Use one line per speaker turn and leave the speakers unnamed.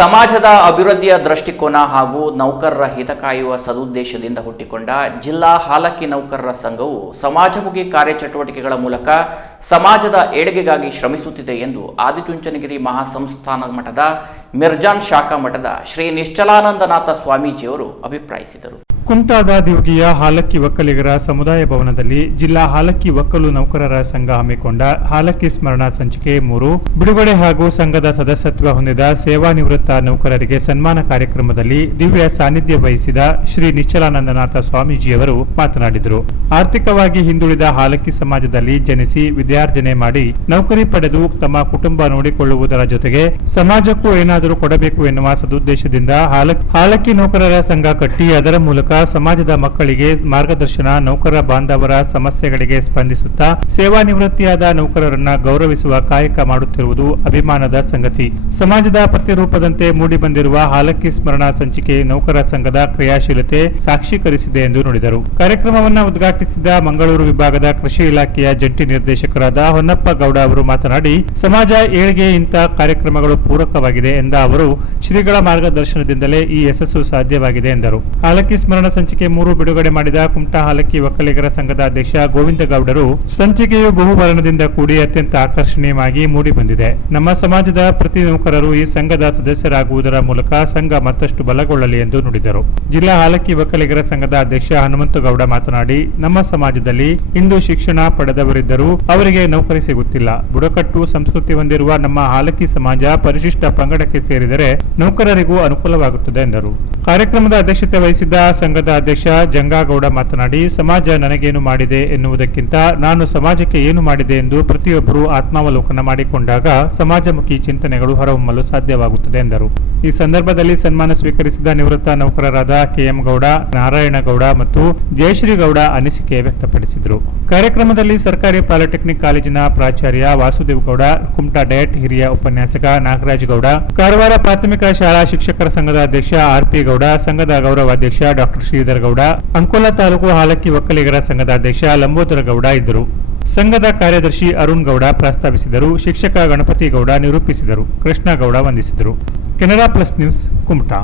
ಸಮಾಜದ ಅಭಿವೃದ್ಧಿಯ ದೃಷ್ಟಿಕೋನ ಹಾಗೂ ನೌಕರರ ಹಿತ ಕಾಯುವ ಸದುದ್ದೇಶದಿಂದ ಹುಟ್ಟಿಕೊಂಡ ಜಿಲ್ಲಾ ಹಾಲಕ್ಕಿ ನೌಕರರ ಸಂಘವು ಸಮಾಜಮುಖಿ ಕಾರ್ಯಚಟುವಟಿಕೆಗಳ ಮೂಲಕ ಸಮಾಜದ ಏಳಿಗೆಗಾಗಿ ಶ್ರಮಿಸುತ್ತಿದೆ ಎಂದು ಆದಿಚುಂಚನಗಿರಿ ಮಹಾಸಂಸ್ಥಾನ ಮಠದ ಮಿರ್ಜಾನ್ ಶಾಖಾ ಮಠದ ಶ್ರೀ ನಿಶ್ಚಲಾನಂದನಾಥ ಸ್ವಾಮೀಜಿಯವರು ಅಭಿಪ್ರಾಯಿಸಿದರು.
ಕುಮಟಾದ ದಿವಗಿಯ ಹಾಲಕ್ಕಿ ಒಕ್ಕಲಿಗರ ಸಮುದಾಯ ಭವನದಲ್ಲಿ ಜಿಲ್ಲಾ ಹಾಲಕ್ಕಿ ಒಕ್ಕಲು ನೌಕರರ ಸಂಘ ಹಮ್ಮಿಕೊಂಡ ಹಾಲಕ್ಕಿ ಸ್ಮರಣ ಸಂಚಿಕೆ ಮೂರು. ಬಿಡುಗಡೆ ಹಾಗೂ ಸಂಘದ ಸದಸ್ಯತ್ವ ಹೊಂದಿದ ಸೇವಾ ನಿವೃತ್ತ ನೌಕರರಿಗೆ ಸನ್ಮಾನ ಕಾರ್ಯಕ್ರಮದಲ್ಲಿ ದಿವ್ಯ ಸಾನ್ನಿಧ್ಯ ವಹಿಸಿದ ಶ್ರೀ ನಿಶ್ಚಲಾನಂದನಾಥ ಸ್ವಾಮೀಜಿಯವರು ಮಾತನಾಡಿದರು. ಆರ್ಥಿಕವಾಗಿ ಹಿಂದುಳಿದ ಹಾಲಕ್ಕಿ ಸಮಾಜದಲ್ಲಿ ಜನಿಸಿ ವಿದ್ಯಾರ್ಜನೆ ಮಾಡಿ ನೌಕರಿ ಪಡೆದು ತಮ್ಮ ಕುಟುಂಬ ನೋಡಿಕೊಳ್ಳುವುದರ ಜೊತೆಗೆ ಸಮಾಜಕ್ಕೂ ಏನಾದರೂ ಕೊಡಬೇಕು ಎನ್ನುವ ಸದುದ್ದೇಶದಿಂದ ಹಾಲಕ್- ಹಾಲಕ್ಕಿ ನೌಕರರ ಸಂಘ ಕಟ್ಟಿ ಅದರ ಮೂಲಕ ಸಮಾಜದ ಮಕ್ಕಳಿಗೆ ಮಾರ್ಗದರ್ಶನ, ನೌಕರ ಬಾಂಧವರ ಸಮಸ್ಯೆಗಳಿಗೆ ಸ್ಪಂದಿಸುತ್ತಾ ಸೇವಾ ನಿವೃತ್ತಿಯಾದ ನೌಕರರನ್ನ ಗೌರವಿಸುವ ಕಾಯಕ ಮಾಡುತ್ತಿರುವುದು ಅಭಿಮಾನದ ಸಂಗತಿ. ಸಮಾಜದ ಪ್ರತಿರೂಪದಂತೆ ಮೂಡಿಬಂದಿರುವ ಹಾಲಕ್ಕಿ ಸ್ಮರಣ ಸಂಚಿಕೆ ನೌಕರ ಸಂಘದ ಕ್ರಿಯಾಶೀಲತೆ ಸಾಕ್ಷೀಕರಿಸಿದೆ ಎಂದು ನುಡಿದರು. ಕಾರ್ಯಕ್ರಮವನ್ನು ಉದ್ಘಾಟಿಸಿದ ಮಂಗಳೂರು ವಿಭಾಗದ ಕೃಷಿ ಇಲಾಖೆಯ ಜಂಟಿ ನಿರ್ದೇಶಕರಾದ ಹೊನ್ನಪ್ಪ ಗೌಡ ಅವರು ಮಾತನಾಡಿ, ಸಮಾಜ ಏಳಿಗೆ ಇಂತಹ ಕಾರ್ಯಕ್ರಮಗಳು ಪೂರಕವಾಗಿದೆ ಎಂದ ಅವರು, ಶ್ರೀಗಳ ಮಾರ್ಗದರ್ಶನದಿಂದಲೇ ಈ ಯಶಸ್ಸು ಸಾಧ್ಯವಾಗಿದೆ ಎಂದರು. ಹಾಲಕ್ಕಿ ಸ್ಮರಣ ಸಂಚಿಕೆ ಮೂರು ಬಿಡುಗಡೆ ಮಾಡಿದ ಕುಮಟಾ ಹಾಲಕ್ಕಿ ಒಕ್ಕಲಿಗರ ಸಂಘದ ಅಧ್ಯಕ್ಷ ಗೋವಿಂದ ಗೌಡರು ಸಂಚಿಕೆಯು ಬಹುವರ್ಣದಿಂದ ಕೂಡಿ ಅತ್ಯಂತ ಆಕರ್ಷಣೀಯವಾಗಿ ಮೂಡಿಬಂದಿದೆ ನಮ್ಮ ಸಮಾಜದ ಪ್ರತಿ ನೌಕರರು ಈ ಸಂಘದ ಸದಸ್ಯರಾಗುವುದರ ಮೂಲಕ ಸಂಘ ಮತ್ತಷ್ಟು ಬಲಗೊಳ್ಳಲಿ ಎಂದು ನುಡಿದರು. ಜಿಲ್ಲಾ ಹಾಲಕ್ಕಿ ಒಕ್ಕಲಿಗರ ಸಂಘದ ಅಧ್ಯಕ್ಷ ಹನುಮಂತಗೌಡ ಮಾತನಾಡಿ, ನಮ್ಮ ಸಮಾಜದಲ್ಲಿ ಇಂದು ಶಿಕ್ಷಣ ಪಡೆದವರಿದ್ದರೂ ಅವರಿಗೆ ನೌಕರಿ ಸಿಗುತ್ತಿಲ್ಲ. ಬುಡಕಟ್ಟು ಸಂಸ್ಕೃತಿ ಹೊಂದಿರುವ ನಮ್ಮ ಹಾಲಕ್ಕಿ ಸಮಾಜ ಪರಿಶಿಷ್ಟ ಪಂಗಡಕ್ಕೆ ಸೇರಿದರೆ ನೌಕರರಿಗೂ ಅನುಕೂಲವಾಗುತ್ತದೆ ಎಂದರು. ಕಾರ್ಯಕ್ರಮದ ಅಧ್ಯಕ್ಷತೆ ವಹಿಸಿದ್ದ ಸಂಘದ ಅಧ್ಯಕ್ಷ ಜಂಗಾಗೌಡ ಮಾತನಾಡಿ, ಸಮಾಜ ನನಗೇನು ಮಾಡಿದೆ ಎನ್ನುವುದಕ್ಕಿಂತ ನಾನು ಸಮಾಜಕ್ಕೆ ಏನು ಮಾಡಿದೆ ಎಂದು ಪ್ರತಿಯೊಬ್ಬರೂ ಆತ್ಮಾವಲೋಕನ ಮಾಡಿಕೊಂಡಾಗ ಸಮಾಜಮುಖಿ ಚಿಂತನೆಗಳು ಹೊರಹೊಮ್ಮಲು ಸಾಧ್ಯವಾಗುತ್ತದೆ ಎಂದರು. ಈ ಸಂದರ್ಭದಲ್ಲಿ ಸನ್ಮಾನ ಸ್ವೀಕರಿಸಿದ ನಿವೃತ್ತ ನೌಕರರಾದ ಕೆಎಂ ಗೌಡ ನಾರಾಯಣಗೌಡ ಮತ್ತು ಜಯಶ್ರೀಗೌಡ ಅನಿಸಿಕೆ ವ್ಯಕ್ತಪಡಿಸಿದರು. ಕಾರ್ಯಕ್ರಮದಲ್ಲಿ ಸರ್ಕಾರಿ ಪಾಲಿಟೆಕ್ನಿಕ್ ಕಾಲೇಜಿನ ಪ್ರಾಚಾರ್ಯ ವಾಸುದೇವ್ ಗೌಡ, ಕುಮಟಾ ಡಯಟ್ ಹಿರಿಯ ಉಪನ್ಯಾಸಕ ನಾಗರಾಜ್ ಗೌಡ, ಕಾರವಾರ ಪ್ರಾಥಮಿಕ ಶಾಲಾ ಶಿಕ್ಷಕರ ಸಂಘದ ಅಧ್ಯಕ್ಷ ಆರ್ಪಿ ಗೌಡ, ಸಂಘದ ಗೌರವಾಧ್ಯಕ್ಷ ಡಾಕ್ಟರ್ ಶ್ರೀಧರ್ ಗೌಡ ಅಂಕೋಲಾ ತಾಲೂಕು ಹಾಲಕ್ಕಿ ಒಕ್ಕಲಿಗರ ಸಂಘದ ಅಧ್ಯಕ್ಷ ಲಂಬೋದರ ಗೌಡ ಇದ್ದರು. ಸಂಘದ ಕಾರ್ಯದರ್ಶಿ ಅರುಣ್ ಗೌಡ ಪ್ರಸ್ತಾವಿಸಿದರು ಶಿಕ್ಷಕ ಗಣಪತಿ ಗೌಡ ನಿರೂಪಿಸಿದರು ಕೃಷ್ಣಗೌಡ ವಂದಿಸಿದರು. Canara plus news, Kumta.